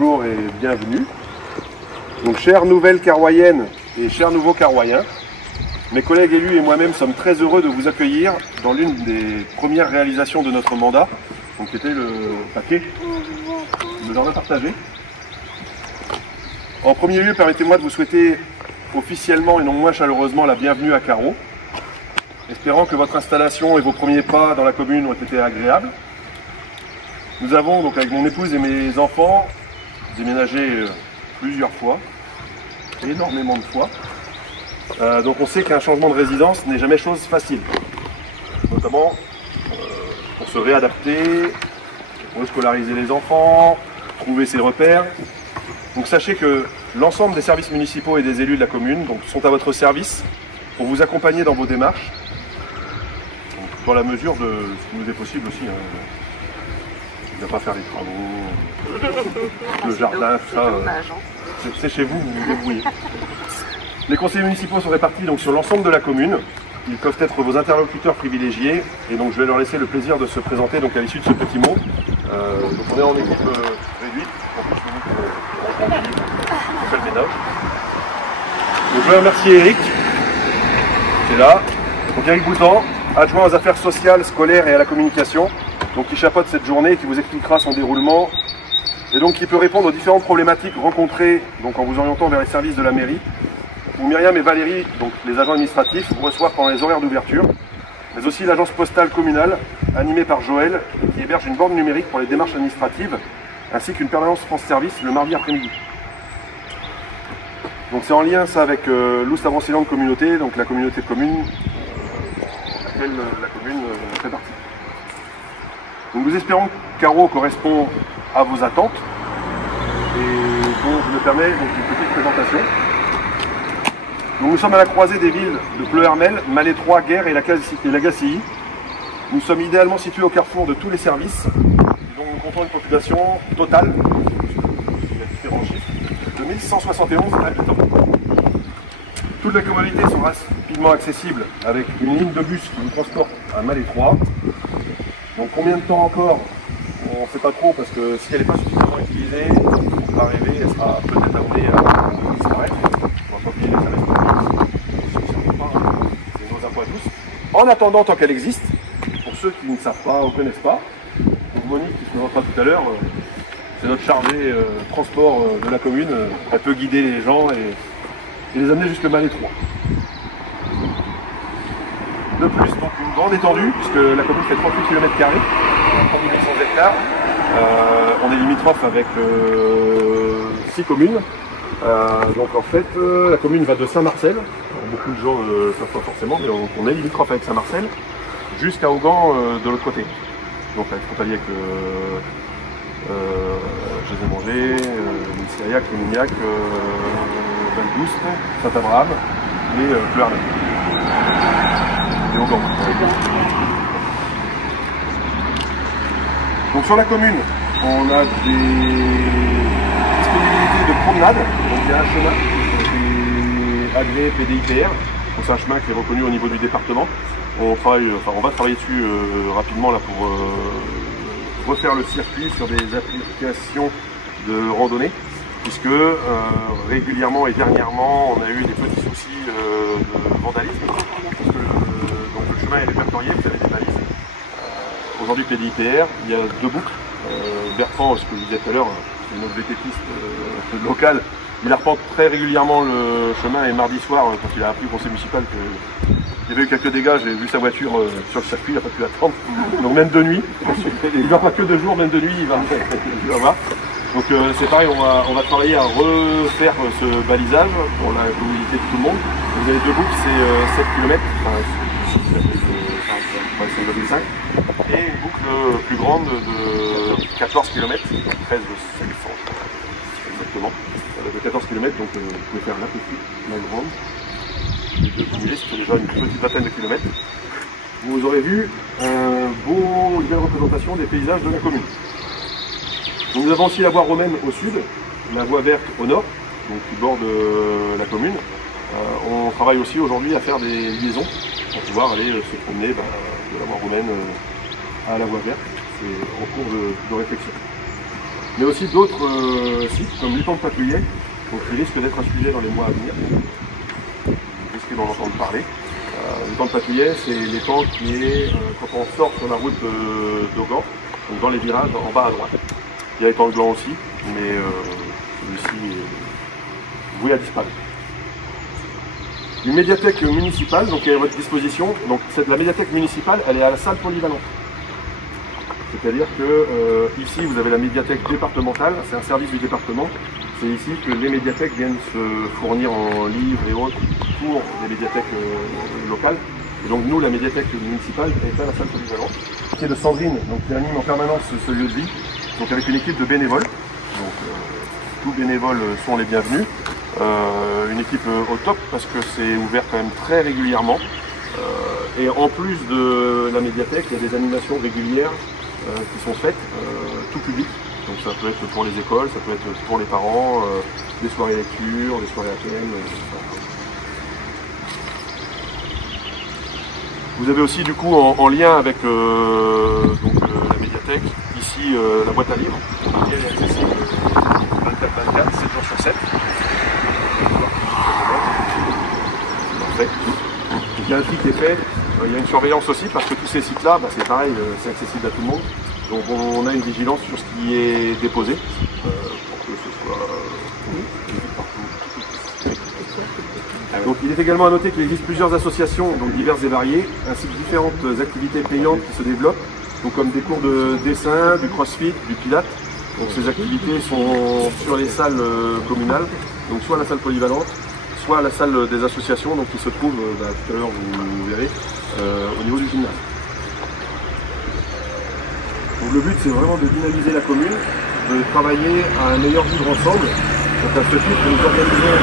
bonjour et bienvenue. Donc, chères nouvelles Carroyennes et chers nouveaux Carroyens, mes collègues élus et moi-même sommes très heureux de vous accueillir dans l'une des premières réalisations de notre mandat, donc qui était le paquet de jardin partagé. En premier lieu, permettez-moi de vous souhaiter officiellement et non moins chaleureusement la bienvenue à Carreau, espérant que votre installation et vos premiers pas dans la commune ont été agréables. Nous avons donc avec mon épouse et mes enfants déménagé plusieurs fois, énormément de fois. Donc on sait qu'un changement de résidence n'est jamais chose facile, notamment pour se réadapter, pour scolariser les enfants, trouver ses repères. Donc sachez que l'ensemble des services municipaux et des élus de la commune sont à votre service pour vous accompagner dans vos démarches, dans la mesure de ce qui nous est possible aussi. On ne va pas faire les travaux, le jardin, tout ça. C'est chez vous, vous vous débrouillez. Les conseillers municipaux sont répartis donc sur l'ensemble de la commune. Ils peuvent être vos interlocuteurs privilégiés et donc je vais leur laisser le plaisir de se présenter donc à l'issue de ce petit mot. Donc on est en équipe réduite. En plus, on fait le ménage. Donc je vais remercier Eric, qui est là. Donc Eric Boutan, adjoint aux affaires sociales, scolaires et à la communication, donc qui chapeaute cette journée et qui vous expliquera son déroulement et donc qui peut répondre aux différentes problématiques rencontrées donc en vous orientant vers les services de la mairie, où Myriam et Valérie, donc les agents administratifs, vous reçoivent pendant les horaires d'ouverture, mais aussi l'agence postale communale, animée par Joël, qui héberge une borne numérique pour les démarches administratives, ainsi qu'une permanence France Service le mardi après-midi. Donc c'est en lien ça avec l'Oust-Avrancélande communauté, donc la communauté de communes à laquelle la commune fait partie. Donc nous espérons que Carreau correspond à vos attentes, et donc je me permets donc une petite présentation. Donc nous sommes à la croisée des villes de Pleuhermel, Malétroit, Guer et la Gacilly. Nous sommes idéalement situés au carrefour de tous les services. Donc nous comptons une population totale, il y a différents chiffres, de 1171 habitants. Toutes les commodités sont rapidement accessibles avec une ligne de bus qui nous transporte à Malétroit. Donc combien de temps encore? On ne sait pas trop parce que si elle n'est pas suffisamment utilisée, on va arriver, elle sera peut-être amenée à disparaître. On va pas payer les tarifs. En attendant, tant qu'elle existe, pour ceux qui ne savent pas ou ne connaissent pas, donc Monique qui se présentera tout à l'heure, c'est notre chargée transport de la commune. Elle peut guider les gens et les amener jusque Malétroit. De plus, donc une grande étendue, puisque la commune fait 38 km², 3800 hectares. On est limitrophe avec 6 communes. Donc en fait, la commune va de Saint-Marcel, beaucoup de gens ne le savent pas forcément, mais on est limitrophe avec Saint-Marcel, jusqu'à Augan de l'autre côté. Donc avec frontalier avec Gézé-Manger, Missiriac, Lémignac, Val-Douste, Saint-Abraham et Pleuhermel. Et Augan. Donc sur la commune, on a des disponibilités de promenade. Donc il y a un chemin qui est agréé PDIPR. Donc c'est un chemin qui est reconnu au niveau du département. On va travailler dessus rapidement là pour refaire le circuit sur des applications de randonnée, puisque régulièrement et dernièrement on a eu des petits soucis de vandalisme. Parce que donc le chemin est répertorié, vous avez des balises. Aujourd'hui PDIPR, il y a 2 boucles. Bertrand, ce que je vous disais tout à l'heure, c'est notre VTTiste local, il arpente très régulièrement le chemin et mardi soir, quand il a appris au conseil municipal qu'il y avait eu quelques dégâts, j'ai vu sa voiture sur le circuit, il n'a pas pu attendre. Donc même de nuit, il ne va pas que de jour, même de nuit, il va voir. Donc c'est pareil, on va travailler à refaire ce balisage pour la mobilité de tout le monde. Vous avez 2 boucles, c'est 7 km, et une boucle plus grande de 14 km, 13 de 500 exactement, de 14 km, donc vous pouvez faire la petite, la grande, et de cumuler, c'est déjà une petite vingtaine de kilomètres. Vous aurez vu une belle représentation des paysages de la commune. Donc, nous avons aussi la voie romaine au sud, la voie verte au nord, donc qui borde la commune. On travaille aussi aujourd'hui à faire des liaisons pour pouvoir aller se promener de la voie romaine à la voie verte. C'est en cours de réflexion. mais aussi d'autres sites comme l'étang de Patouillet, donc qui risque d'être un sujet dans les mois à venir. Vous risquez d'en entendre parler. L'étang de Patouillet, c'est l'étang qui est quand on sort sur la route d'Augan, donc dans les virages en bas à droite. Il y a l'étang de Gland aussi, mais celui-ci voué à disparaître. Une médiathèque municipale donc, est à votre disposition. Donc, la médiathèque municipale, elle est à la salle polyvalente. C'est-à-dire que ici, vous avez la médiathèque départementale, c'est un service du département. C'est ici que les médiathèques viennent se fournir en livres et autres pour les médiathèques locales. Et donc nous, la médiathèque municipale est à la salle polyvalente. C'est de Sandrine, donc, qui anime en permanence ce lieu de vie, donc avec une équipe de bénévoles. Donc, tous bénévoles sont les bienvenus. Une équipe au top parce que c'est ouvert quand même très régulièrement. Et en plus de la médiathèque, il y a des animations régulières qui sont faites, tout public. Donc ça peut être pour les écoles, ça peut être pour les parents, des soirées lecture, des soirées ATM. Vous avez aussi du coup en lien avec la médiathèque, ici la boîte à livres, qui est accessible 24/24, 7 jours sur 7. Parfait. Donc, il y a un tri qui est fait, il y a une surveillance aussi parce que tous ces sites-là, c'est pareil, c'est accessible à tout le monde. Donc on a une vigilance sur ce qui est déposé pour que ce soit partout. Donc il est également à noter qu'il existe plusieurs associations donc diverses et variées, ainsi que différentes activités payantes qui se développent, donc comme des cours de dessin, du crossfit, du pilates. Donc ces activités sont sur les salles communales, donc soit la salle polyvalente, soit à la salle des associations donc, qui se trouve, tout à l'heure vous verrez, au niveau du gymnase. Donc, le but c'est vraiment de dynamiser la commune, de travailler à un meilleur vivre ensemble. Donc à ce titre, nous organisons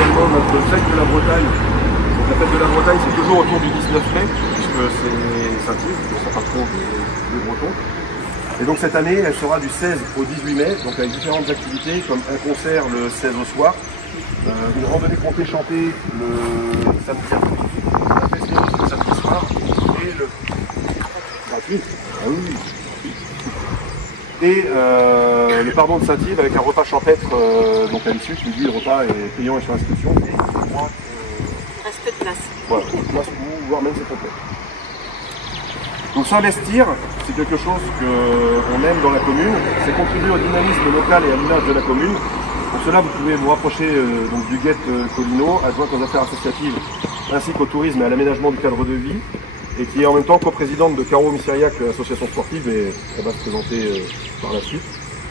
également notre fête de la Bretagne. Donc la fête de la Bretagne c'est toujours autour du 19 mai, puisque c'est Saint-Yves, le patron des Bretons. Et donc cette année, elle sera du 16 au 18 mai, donc avec différentes activités comme un concert le 16 au soir, une randonnée comptée chantée le samedi après, un festival le samedi soir et le gratuit. Ah oui. Et le pardon de Saint-Yves avec un repas champêtre donc à l'issue, je me dis le repas est payant et sur inscription. Et moi, reste de place. Voilà, place ou voire même c'est complet. Donc s'investir, c'est quelque chose qu'on aime dans la commune, c'est contribuer au dynamisme local et à l'image de la commune. Pour cela, vous pouvez vous rapprocher donc, du GET Colino, adjointe aux affaires associatives, ainsi qu'au tourisme et à l'aménagement du cadre de vie, et qui est en même temps coprésidente de Caro Missiriac, association sportive, et elle va se présenter par la suite,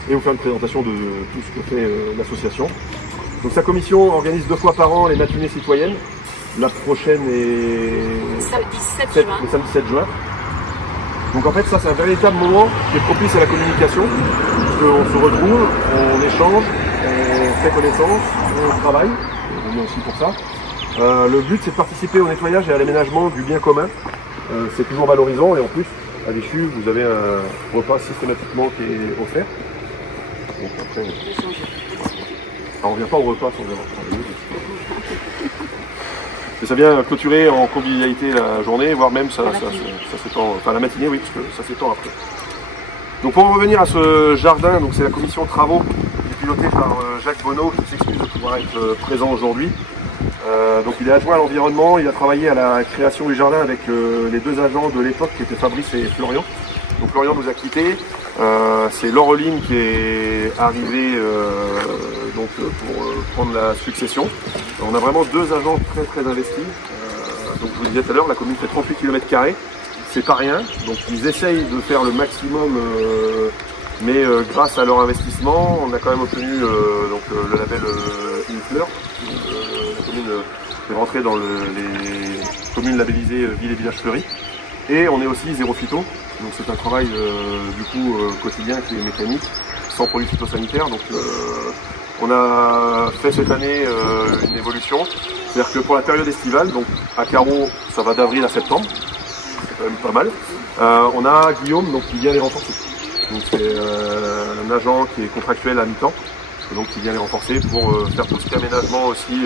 et vous faire une présentation de tout ce que fait l'association. Donc sa commission organise 2 fois par an les matinées citoyennes. La prochaine est samedi 7 juin. Le samedi 7 juin. Donc en fait ça c'est un véritable moment qui est propice à la communication, parce qu'on se retrouve, on échange, on fait connaissance, on travaille, on est aussi pour ça. Le but c'est de participer au nettoyage et à l'aménagement du bien commun, c'est toujours valorisant et en plus à l'issue vous avez un repas systématiquement qui est offert. Donc après, on ne revient pas au repas sans avoir travaillé. Et ça vient clôturer en convivialité la journée, voire même ça s'étend, enfin la matinée, oui, parce que ça s'étend après. Donc pour en revenir à ce jardin, donc c'est la commission travaux qui est pilotée par Jacques Bonneau, qui s'excuse de pouvoir être présent aujourd'hui. Donc il est adjoint à l'environnement, il a travaillé à la création du jardin avec les 2 agents de l'époque qui étaient Fabrice et Florian. Donc Florian nous a quittés, c'est Laureline qui est arrivée pour prendre la succession. On a vraiment 2 agents très investis. Donc je vous le disais tout à l'heure, la commune fait 38 km², c'est pas rien. Donc ils essayent de faire le maximum, mais grâce à leur investissement, on a quand même obtenu le label Une Fleur. La commune est rentrée dans les communes labellisées Ville et Village Fleuris. Et on est aussi zéro phyto, donc c'est un travail quotidien qui est mécanique, sans produits phytosanitaires. Donc on a fait cette année une évolution, c'est-à-dire que pour la période estivale, donc à Carreau ça va d'avril à septembre, c'est quand même pas mal. On a Guillaume donc, qui vient les renforcer. Donc c'est un agent qui est contractuel à mi-temps, donc qui vient les renforcer pour faire tout ce qui est aménagement aussi,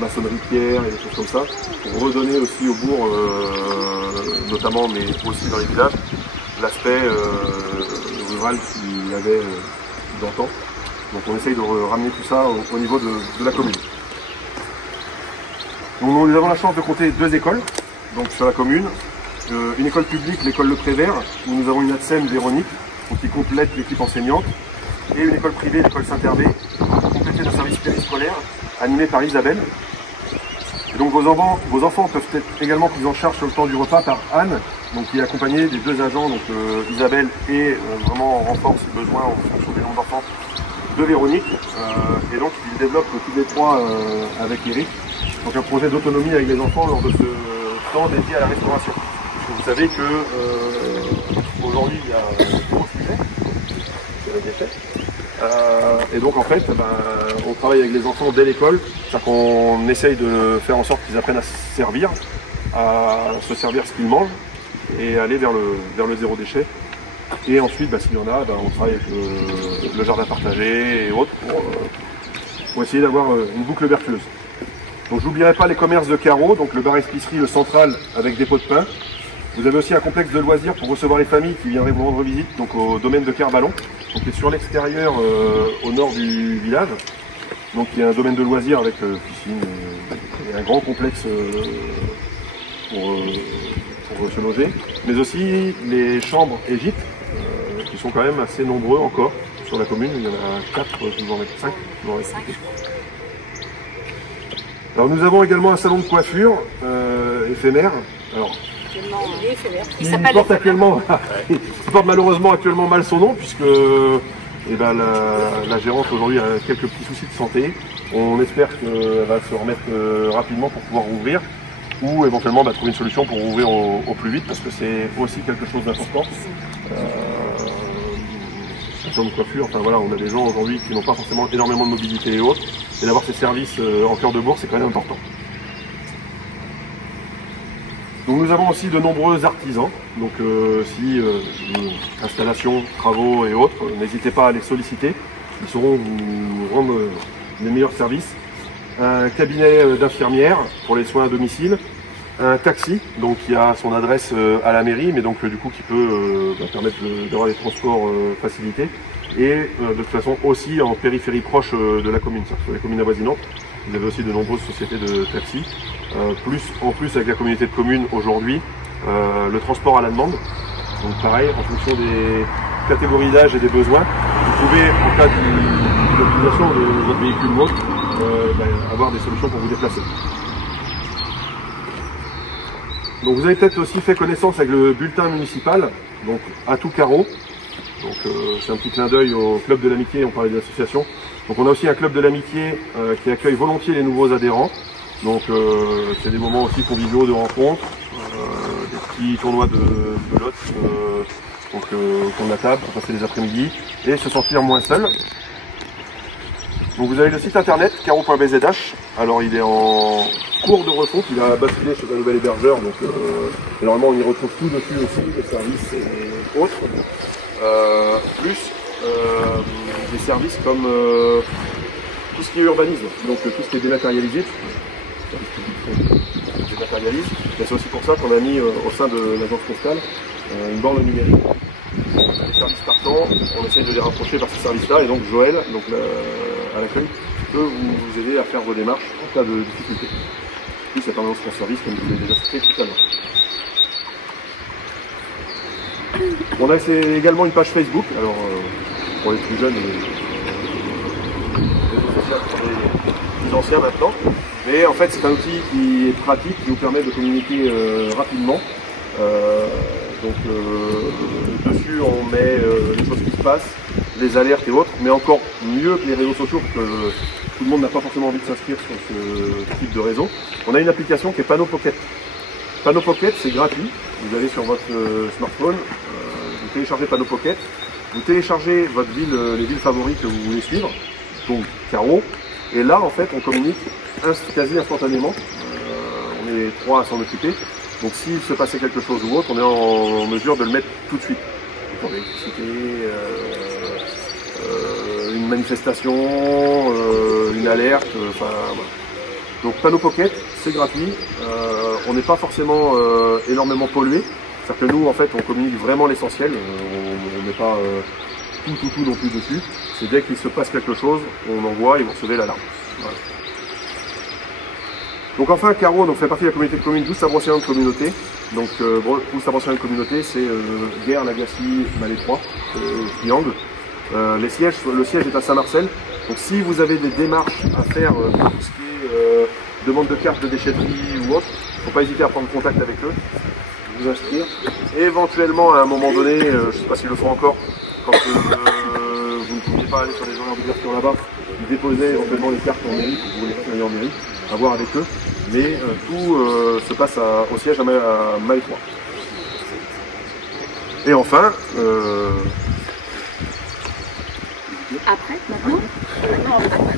maçonnerie pierre et des choses comme ça, pour redonner aussi au bourg, notamment mais aussi dans les villages, l'aspect rurale qu'il avait d'antan. Donc on essaye de ramener tout ça au niveau de la commune. Donc, nous avons la chance de compter 2 écoles donc, sur la commune. Une école publique, l'école Le Prévert, où nous avons une ATSEM Véronique, donc, qui complète l'équipe enseignante, et une école privée, l'école Saint-Hervé, pour compléter le service périscolaire, animé par Isabelle. Et donc vos enfants peuvent être également pris en charge sur le temps du repas par Anne, donc, qui est accompagnée des 2 agents, donc Isabelle et vraiment en renfort si besoin en fonction du nombre d'enfants de Véronique. Et donc ils développent tous les 3 avec Eric. Donc un projet d'autonomie avec les enfants lors de ce temps dédié à la restauration. Vous savez que aujourd'hui il y a un gros sujet, c'est les déchets. Et donc en fait, on travaille avec les enfants dès l'école, c'est-à-dire qu'on essaye de faire en sorte qu'ils apprennent à se servir ce qu'ils mangent et aller vers le zéro déchet. Et ensuite, s'il y en a, on travaille avec le jardin partagé et autres pour essayer d'avoir une boucle vertueuse. Donc je n'oublierai pas les commerces de carreaux, donc le bar-épicerie, le central avec des pots de pain. Vous avez aussi un complexe de loisirs pour recevoir les familles qui viendraient vous rendre visite, donc au domaine de Kerbalon, donc qui est sur l'extérieur au nord du village. Donc il y a un domaine de loisirs avec piscine et un grand complexe pour se loger, mais aussi les chambres et gîtes qui sont quand même assez nombreux encore sur la commune. Il y en a 4, je vous en mets 5. Alors nous avons également un salon de coiffure éphémère. Alors, il est éphémère. Il porte malheureusement actuellement mal son nom puisque la gérante aujourd'hui a quelques petits soucis de santé. On espère qu'elle va se remettre rapidement pour pouvoir rouvrir ou éventuellement trouver une solution pour rouvrir au plus vite parce que c'est aussi quelque chose d'important. Un salon de coiffure, on a des gens aujourd'hui qui n'ont pas forcément énormément de mobilité et autres, et d'avoir ces services en cœur de bourg, c'est quand même important. Donc nous avons aussi de nombreux artisans, donc installations, travaux et autres, n'hésitez pas à les solliciter, ils sauront vous rendre les meilleurs services. Un cabinet d'infirmière pour les soins à domicile, un taxi donc qui a son adresse à la mairie, mais donc du coup qui peut permettre d'avoir des transports facilités, et de toute façon aussi en périphérie proche de la commune, sur les communes avoisinantes. Vous avez aussi de nombreuses sociétés de taxi. En plus avec la communauté de communes aujourd'hui, le transport à la demande. Donc pareil, en fonction des catégories d'âge et des besoins, vous pouvez, en cas d'utilisation de votre véhicule ou autre, avoir des solutions pour vous déplacer. Donc vous avez peut-être aussi fait connaissance avec le bulletin municipal, donc à tout carreau. Donc c'est un petit clin d'œil au club de l'amitié, on parlait des associations. Donc on a aussi un club de l'amitié qui accueille volontiers les nouveaux adhérents. Donc c'est des moments aussi conviviaux de rencontres, des petits tournois de belote, au coin de la table, pour passer les après-midi et se sentir moins seul. Donc vous avez le site internet carreau.bzh. Alors il est en cours de refonte, il a basculé chez un nouvel hébergeur, donc normalement on y retrouve tout dessus aussi, les services et autres. Plus des services comme tout ce qui est urbanisme, donc tout ce qui est dématérialisé. C'est aussi pour ça qu'on a mis au sein de l'agence postale une borne numérique. Les services partants, on essaie de les rapprocher par ces services-là, et donc Joël, à l'accueil, peut vous aider à faire vos démarches en cas de difficulté. Puis ça permet aussi un service, comme je vous l'ai déjà cité tout à l'heure. On a également une page Facebook, alors pour les plus jeunes, les réseaux sociaux pour les plus anciens maintenant. Mais en fait, c'est un outil qui est pratique, qui nous permet de communiquer rapidement. Dessus, on met les choses qui se passent, les alertes et autres, mais encore mieux que les réseaux sociaux, parce que tout le monde n'a pas forcément envie de s'inscrire sur ce type de réseau. On a une application qui est Panneau Pocket. Panneau Pocket, c'est gratuit. Vous allez sur votre smartphone, vous téléchargez Panneau Pocket, vous téléchargez votre ville, les villes favorites que vous voulez suivre, donc Carreau, et là, en fait, on communique quasi instantanément. On est 3 à s'en occuper. Donc s'il se passait quelque chose ou autre, on est en mesure de le mettre tout de suite. Pour l'électricité, une manifestation, une alerte, voilà. Donc Panneau Pocket, c'est gratuit. On n'est pas forcément énormément pollué. C'est-à-dire que nous, en fait, on communique vraiment l'essentiel, on ne met pas tout non plus dessus. C'est dès qu'il se passe quelque chose, on envoie et vous recevez l'alarme. Voilà. Donc enfin, Carreau fait partie de la communauté de communes Douce-Sabrossienne communauté. Donc Douce-Sabrossienne communauté, c'est Guerre, Lagacy, Malétroit, triangle. Le siège est à Saint-Marcel. Donc si vous avez des démarches à faire pour tout ce qui est demande de carte de déchetterie ou autre, il ne faut pas hésiter à prendre contact avec eux, vous inscrire. Et éventuellement, à un moment donné, je ne sais pas s'ils le font encore, quand vous ne pouviez pas aller sur les horaires d'ouverture là-bas, ils déposaient éventuellement les cartes en mairie, pour vous les retrouver en mairie, à voir avec eux. Mais tout se passe au siège à Malétroit. Et enfin, Après, maintenant,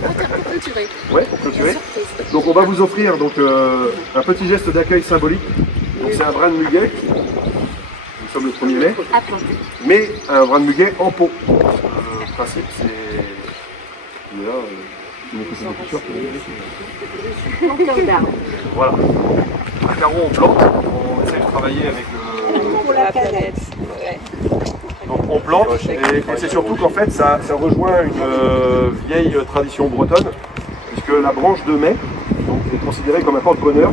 pour clôturer. Ouais, pour clôturer. Donc on va vous offrir un petit geste d'accueil symbolique. Donc c'est un brin de muguet. Nous sommes le 1er mai. Mais un brin de muguet en pot. Le principe c'est... Là, voilà. À Carreau on plante. On essaie de travailler avec pour la planète. Donc on plante et c'est surtout qu'en fait ça rejoint une vieille tradition bretonne, puisque la branche de mai est considérée comme un porte-bonheur.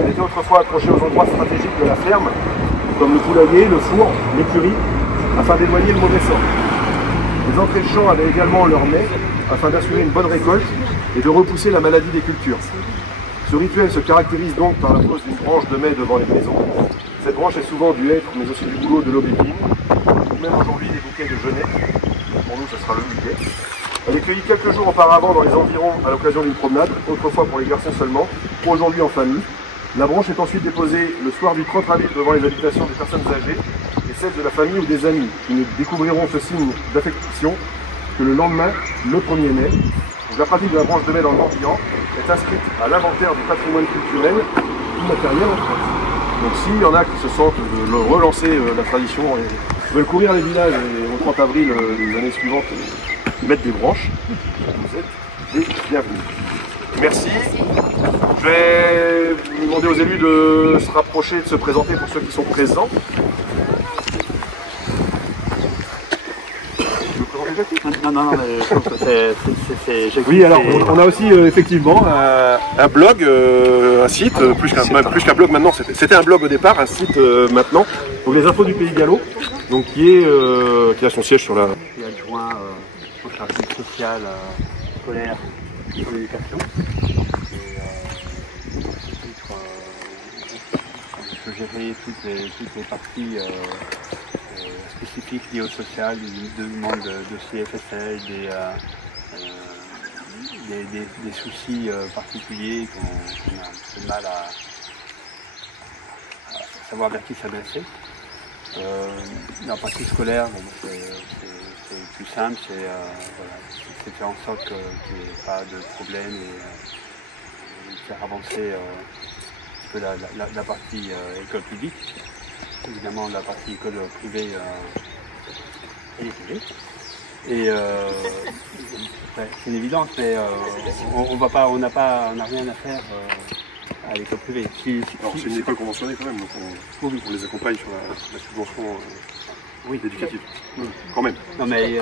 Elle était autrefois accrochée aux endroits stratégiques de la ferme, comme le poulailler, le four, l'écurie, afin d'éloigner le mauvais sort. Les entrées de champ avaient également leur mai, afin d'assurer une bonne récolte et de repousser la maladie des cultures. Ce rituel se caractérise donc par la pose d'une branche de mai devant les maisons. Cette branche est souvent du hêtre, mais aussi du bouleau, de l'aubépine, ou même aujourd'hui des bouquets de genêt. Pour nous, ce sera le muguet. Elle est cueillie quelques jours auparavant dans les environs à l'occasion d'une promenade, autrefois pour les garçons seulement, aujourd'hui en famille. La branche est ensuite déposée le soir du 30 avril devant les habitations des personnes âgées et celles de la famille ou des amis, qui ne découvriront ce signe d'affection que le lendemain, le 1er mai. Donc, la pratique de la branche de mai dans le Morbihan est inscrite à l'inventaire du patrimoine culturel immatériel en France. Donc s'il y en a qui se sentent de relancer la tradition et veulent courir les villages et au 30 avril les années suivantes mettre des branches, vous êtes les bienvenus. Merci. Je vais demander aux élus de se rapprocher, de se présenter pour ceux qui sont présents. Non, mais je pense que c'est... Oui, alors on a aussi effectivement un blog, un site, plus qu'un blog maintenant, c'était un blog au départ, un site maintenant, donc les infos du Pays Gallo, donc qui a son siège sur la... Je suis adjoint au service social, scolaire, communication. Je gérer toutes les parties spécifiques liées au social, des demandes de dossiers FSL, des soucis particuliers qu'on a un peu de mal à savoir vers qui s'adresser. La partie scolaire, c'est plus simple, c'est faire en sorte qu'il n'y ait pas de problème et faire avancer un peu la partie école publique. Évidemment, la partie école privée, elle est privée. Et c'est une évidence, mais on n'a rien à faire à l'école privée. Alors c'est une école conventionnée quand même, donc on les accompagne sur la subvention éducative. Oui. Quand même. Non mais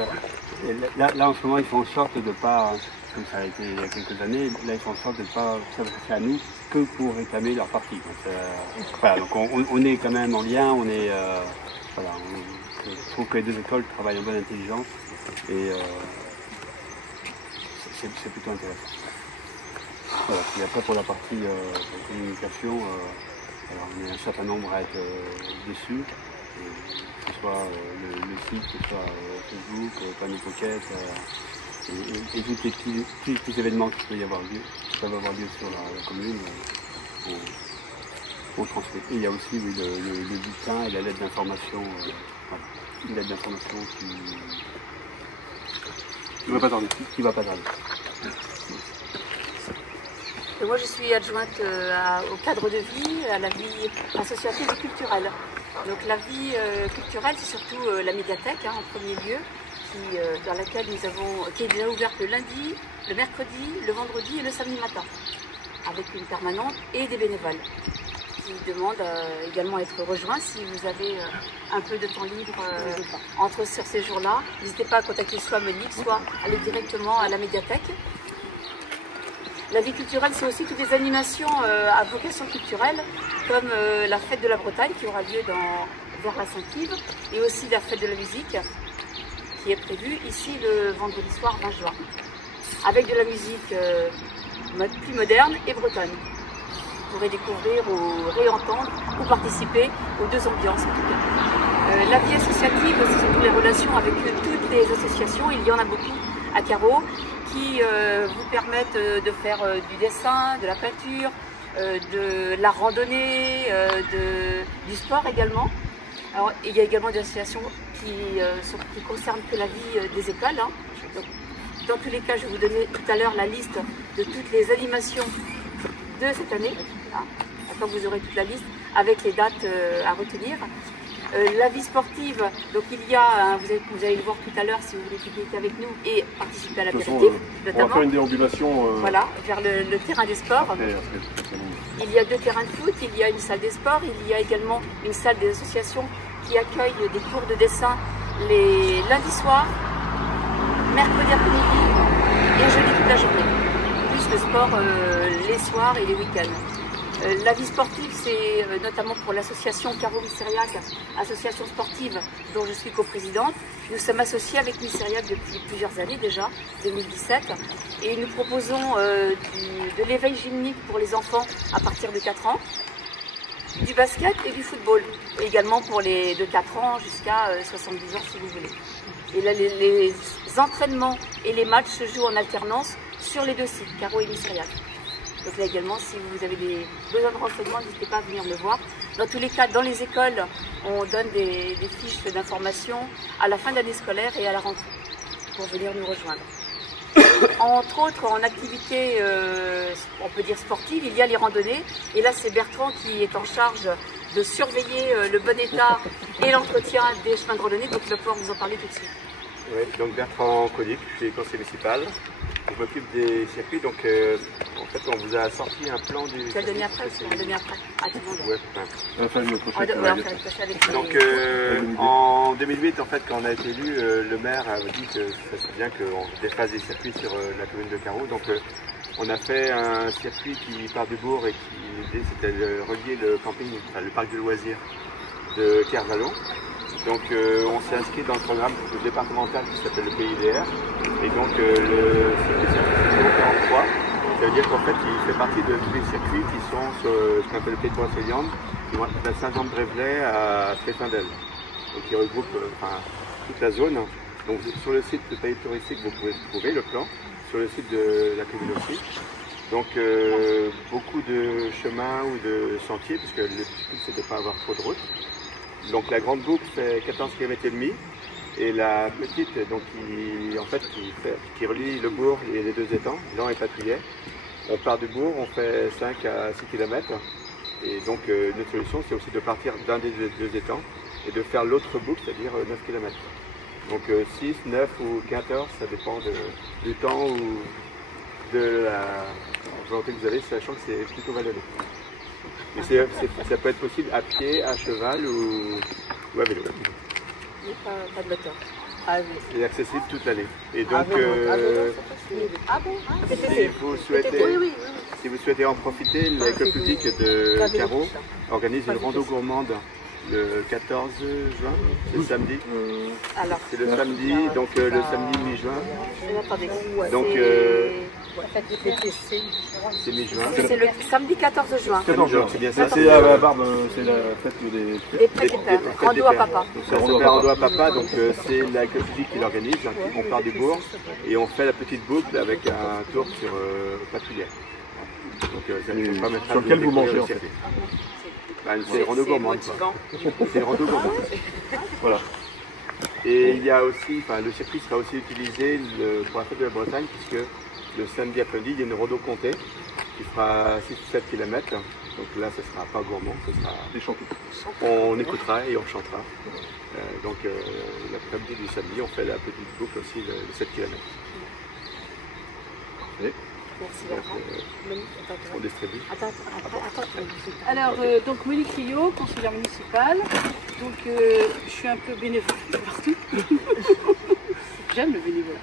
là en ce moment ils font en sorte de ne pas, comme ça a été il y a quelques années, là ils font en sorte de ne pas s'adresser à nous que pour réclamer leur partie. Donc on est quand même en lien, je trouve que les deux écoles travaillent en bonne intelligence et c'est plutôt intéressant. Voilà. Et après pour la partie communication, alors on est un certain nombre à être déçus, que ce soit le site, que ce soit Facebook, Panneau Pocket, et tous les petits événements qui peuvent avoir lieu sur la commune, on transmet. Et il y a aussi le bulletin et la lettre d'information, une lettre d'information qui va pas tarder. Et moi, je suis adjointe au cadre de vie, à la vie associative et culturelle. Donc la vie culturelle, c'est surtout la médiathèque en premier lieu, dans laquelle qui est déjà ouverte le lundi, le mercredi, le vendredi et le samedi matin, avec une permanente et des bénévoles. qui demande également à être rejoint. Si vous avez un peu de temps libre sur ces jours-là, n'hésitez pas à contacter soit Monique, soit aller directement à la médiathèque. La vie culturelle, c'est aussi toutes les animations à vocation culturelle, comme la fête de la Bretagne qui aura lieu vers la Saint-Yves, et aussi la fête de la musique qui est prévue ici le vendredi soir 20 juin, avec de la musique plus moderne et bretonne. Vous pourrez découvrir ou réentendre ou participer aux deux ambiances en tout cas. La vie associative, c'est surtout les relations avec toutes les associations, il y en a beaucoup à Carreau, qui vous permettent de faire du dessin, de la peinture, de la randonnée, du sport également. Alors, il y a également des associations qui concernent que la vie des écoles. Hein. Donc, dans tous les cas, je vais vous donner tout à l'heure la liste de toutes les animations de cette année. Quand vous aurez toute la liste avec les dates à retenir. La vie sportive, donc il y a, vous allez le voir tout à l'heure si vous voulez communiquer avec nous et participer à l'apéritif, on va faire une déambulation voilà, vers le terrain des sports. Il y a 2 terrains de foot, il y a une salle des sports, il y a également une salle des associations qui accueille des cours de dessin les lundis soirs, mercredi après-midi et jeudi toute la journée. Plus le sport les soirs et les week-ends. La vie sportive, c'est notamment pour l'association Carreau Missériac, association sportive dont je suis coprésidente. Nous sommes associés avec Missériac depuis plusieurs années déjà, 2017, et nous proposons de l'éveil gymnique pour les enfants à partir de 4 ans, du basket et du football, et également pour les de 4 ans jusqu'à 70 ans si vous voulez. Et là, les entraînements et les matchs se jouent en alternance sur les 2 sites, Carreau et Missériac. Donc là également, si vous avez des besoins de renseignements, n'hésitez pas à venir me voir. Dans tous les cas, dans les écoles, on donne des fiches d'information à la fin de l'année scolaire et à la rentrée pour venir nous rejoindre. Entre autres, en activité, on peut dire sportive, il y a les randonnées. Et là, c'est Bertrand qui est en charge de surveiller le bon état et l'entretien des chemins de randonnée. Donc, il va pouvoir vous en parler tout de suite. Oui, donc Bertrand Codic, je suis conseiller municipal. Je m'occupe des circuits, donc en fait on vous a sorti un plan du... Tu vas le donner après, on va le donner après. À tout le monde. Ouais, enfin. Donc en 2008, en fait, quand on a été élu, le maire a dit que ça serait bien qu'on défasse des circuits sur la commune de Carreau. Donc on a fait un circuit qui part du bourg et qui l'idée c'était de relier le camping, enfin, le parc de loisirs de Kervallon. Donc on s'est inscrit dans le programme départemental qui s'appelle le PIDR. Et donc le circuit c'est 43. Ça veut dire qu'en fait il fait partie de tous les circuits qui sont sur ce qu'on appelle le Pays de Brocéliande, qui vont être de Saint-Jean-de-Brévelay à Tréfindel. Donc il regroupe toute la zone. Donc sur le site de Pays touristique vous pouvez trouver le plan, sur le site de la commune aussi. Donc beaucoup de chemins ou de sentiers, puisque le but c'est de ne pas avoir trop de routes. Donc la grande boucle fait 14 km et demi et la petite donc qui relie le bourg et les 2 étangs, Lan et Patrouillet. On part du bourg, on fait 5 à 6 km et donc notre solution c'est aussi de partir d'un des 2 étangs et de faire l'autre boucle, c'est-à-dire 9 km. Donc 6, 9 ou 14, ça dépend du temps ou de la volonté que vous avez, sachant que c'est plutôt vallonné. Mais ça peut être possible à pied, à cheval ou à vélo. Pas de moteur. Ah oui. C'est accessible toute l'année. Et donc, si vous souhaitez en profiter, l'école publique de Carreau organise une rando gourmande le 14 juin, c'est le samedi. C'est le samedi, donc le samedi mi-juin. Attendez. Donc, c'est mi-juin. C'est le samedi 14 juin. 14 juin, c'est bien ça. C'est la barbe, c'est la fête Des prêts des pères. Rando à papa. Ça s'appelle rando à papa, donc c'est l'école publique qui l'organise. On part du bourg et on fait la petite boucle avec un tour sur Patrouillet. Donc ça nous permettra sur lequel vous mangez en fait. C'est rando gourmande. C'est rando gourmande. Voilà. Et il y a aussi, le circuit sera aussi utilisé pour la fête de la Bretagne, puisque le samedi après-midi, il y a une rando comptée qui fera 6 ou 7 km. Donc là, ce ne sera pas gourmand, ce sera des chanteurs. On écoutera et on chantera. Donc l'après-midi du samedi, on fait la petite boucle aussi de 7 km. Merci Bertrand. On distribue. Attends. Alors, donc Monique Rio, conseillère municipale. Donc, je suis un peu bénévole partout. J'aime le bénévolat.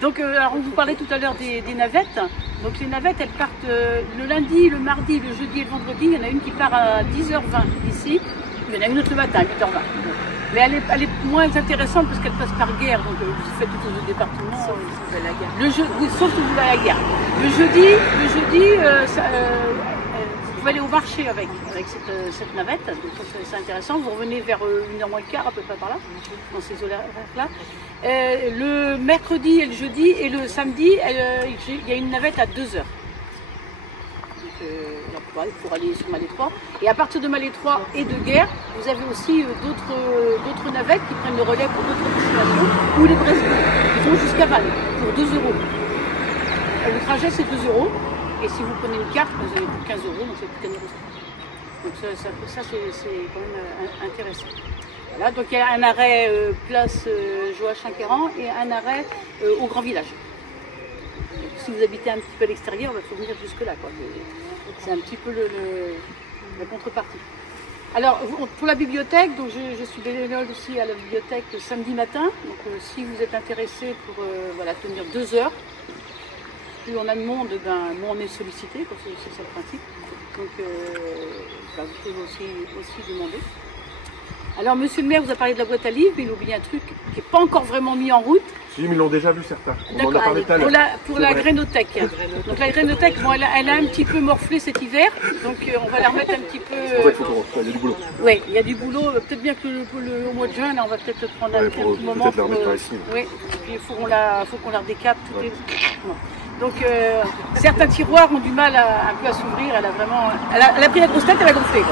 Donc, alors on vous parlait tout à l'heure des navettes. Donc, les navettes, elles partent le lundi, le mardi, le jeudi et le vendredi. Il y en a une qui part à 10h20 ici. Il y en a une autre le matin, à 8h20. Mais elle est moins intéressante parce qu'elle passe par guerre. Donc, vous faites tout le département. Sauf si vous allez à la gare. Oui, sauf si vous allez à la gare. Le jeudi, vous pouvez aller au marché avec cette navette. Donc, c'est intéressant. Vous revenez vers 1h moins le quart, à peu près par là, dans ces horaires-là. Le mercredi et le jeudi et le samedi, il y a une navette à 2h. Pour aller sur Malais 3. Et à partir de Malais 3 et de Guerre, vous avez aussi d'autres navettes qui prennent le relais pour d'autres destinations ou les Brésiliens. Ils vont jusqu'à Vannes pour 2 €. Le trajet c'est 2 €. Et si vous prenez une carte, vous avez pour 15 €, donc c'est plus qu'un euro. Donc ça c'est quand même intéressant. Voilà, donc il y a un arrêt place Joachim-Queyran et un arrêt au Grand Village. Si vous habitez un petit peu à l'extérieur, il faut venir jusque là. C'est un petit peu la contrepartie. Alors pour la bibliothèque, donc je suis bénévole aussi à la bibliothèque samedi matin. Donc si vous êtes intéressé pour tenir 2 heures, plus on a de monde, moins on est sollicité, c'est ça le principe. Donc vous pouvez aussi demander. Alors monsieur le maire vous a parlé de la boîte à livres, mais il oublie un truc qui n'est pas encore vraiment mis en route. Si, mais ils l'ont déjà vu certains. On en a parlé tout à l'heure. Pour la grainothèque. Donc la grainothèque, bon, elle a un petit peu morflé cet hiver, donc on va la remettre un petit peu. C'est vrai qu'il faut il y a du boulot. Oui, il y a du boulot. Peut-être bien que au mois de juin, là, on va peut-être prendre un petit moment. Peut-être la remettre par ici. Oui, et puis il faut qu'on la redécape. Bon. Donc certains tiroirs ont du mal un peu à s'ouvrir. Elle a pris la grosse tête, elle a gonflé.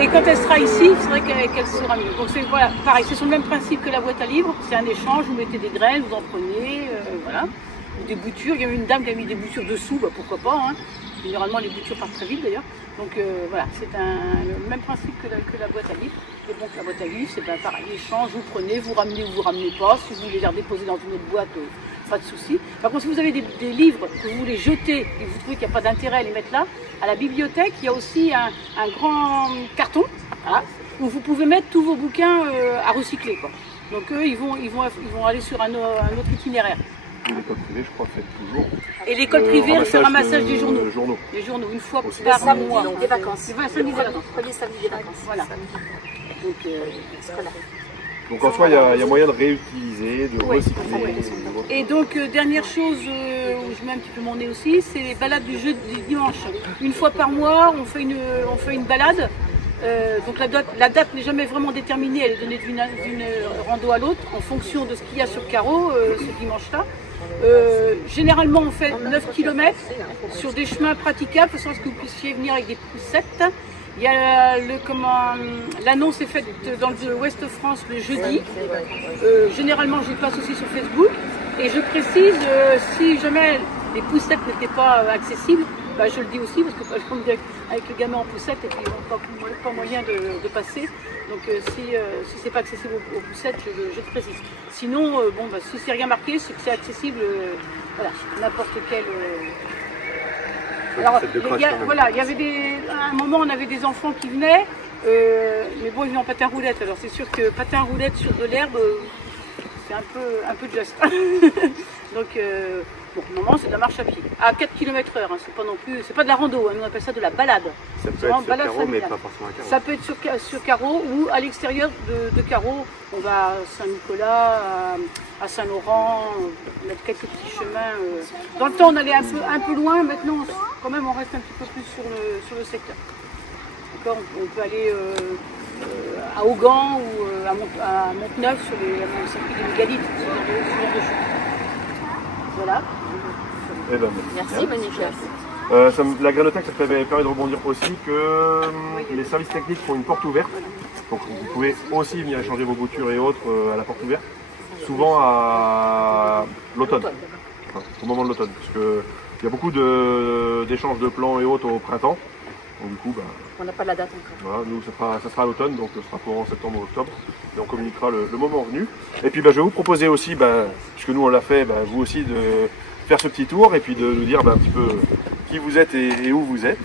Et quand elle sera ici, c'est vrai qu'elle sera mieux. Donc voilà, pareil, c'est sur le même principe que la boîte à livres. C'est un échange, vous mettez des graines, vous en prenez, voilà. Ou des boutures. Il y avait une dame qui a mis des boutures dessous, pourquoi pas. Hein. Généralement les boutures partent très vite d'ailleurs. Donc voilà, c'est le même principe que la boîte à livres. Et donc la boîte à livres, c'est pareil, l'échange, vous prenez, vous ramenez ou vous ramenez pas. Si vous voulez les redéposer dans une autre boîte, pas de souci. Par contre, si vous avez des livres que vous voulez jeter et que vous trouvez qu'il n'y a pas d'intérêt à les mettre là, à la bibliothèque, il y a aussi un grand carton où vous pouvez mettre tous vos bouquins à recycler. Donc eux, ils vont aller sur un autre itinéraire. Et l'école privée, je crois, fait toujours. Et l'école privée, elle fait ramassage des journaux. Les journaux, une fois par mois. Des vacances. Samedi des vacances. Premier samedi des vacances. Voilà. Donc, scolaire. Donc en soi, il y a moyen de réutiliser, de recycler. Et donc, dernière chose où je mets un petit peu mon nez aussi, c'est les balades du dimanche. Une fois par mois, on fait une balade. Donc la date n'est jamais vraiment déterminée, elle est donnée d'une rando à l'autre en fonction de ce qu'il y a sur Carreau ce dimanche-là. Généralement, on fait 9 km sur des chemins praticables, de sorte que vous puissiez venir avec des poussettes. Il y a l'annonce est faite dans l'Ouest de France le jeudi. Généralement, je passe aussi sur Facebook. Et je précise, si jamais les poussettes n'étaient pas accessibles, je le dis aussi, parce que avec le gamin en poussette, et puis on n'a pas moyen de passer. Donc si c'est pas accessible aux poussettes, je le précise. Sinon, si c'est rien marqué, c'est que c'est accessible n'importe quel... Alors, il y avait à un moment, on avait des enfants qui venaient, mais bon, ils venaient en patin roulette. Alors c'est sûr que patin roulette sur de l'herbe, c'est un peu juste. Donc, normalement, c'est de la marche à pied. À 4 km/h, c'est pas non plus, c'est pas de la rando, on appelle ça de la balade. Ça peut être sur Carreau, mais pas forcément à Carreau. Ça peut être sur Carreau ou à l'extérieur de Carreau. On va à Saint-Nicolas, à Saint-Laurent, on a quelques petits chemins. Dans le temps, on allait un peu loin, maintenant, quand même, on reste un petit peu plus sur le secteur. D'accord, on peut aller à Augan ou à Monteneuf sur le circuit des mégalithes, ce genre de choses. Voilà. Merci Monique. La grainothèque, ça permet de rebondir aussi que les services techniques font une porte ouverte. Donc vous pouvez aussi venir échanger vos boutures et autres à la porte ouverte. Souvent à l'automne, au moment de l'automne. Parce qu'il y a beaucoup d'échanges de plans et autres au printemps. Donc du coup, on n'a pas la date encore. Voilà, nous, ça sera à l'automne, donc ce sera courant septembre ou octobre. Et on communiquera le moment venu. Et puis je vais vous proposer aussi, puisque nous on l'a fait, vous aussi faire ce petit tour et puis de nous dire un petit peu qui vous êtes et où vous êtes.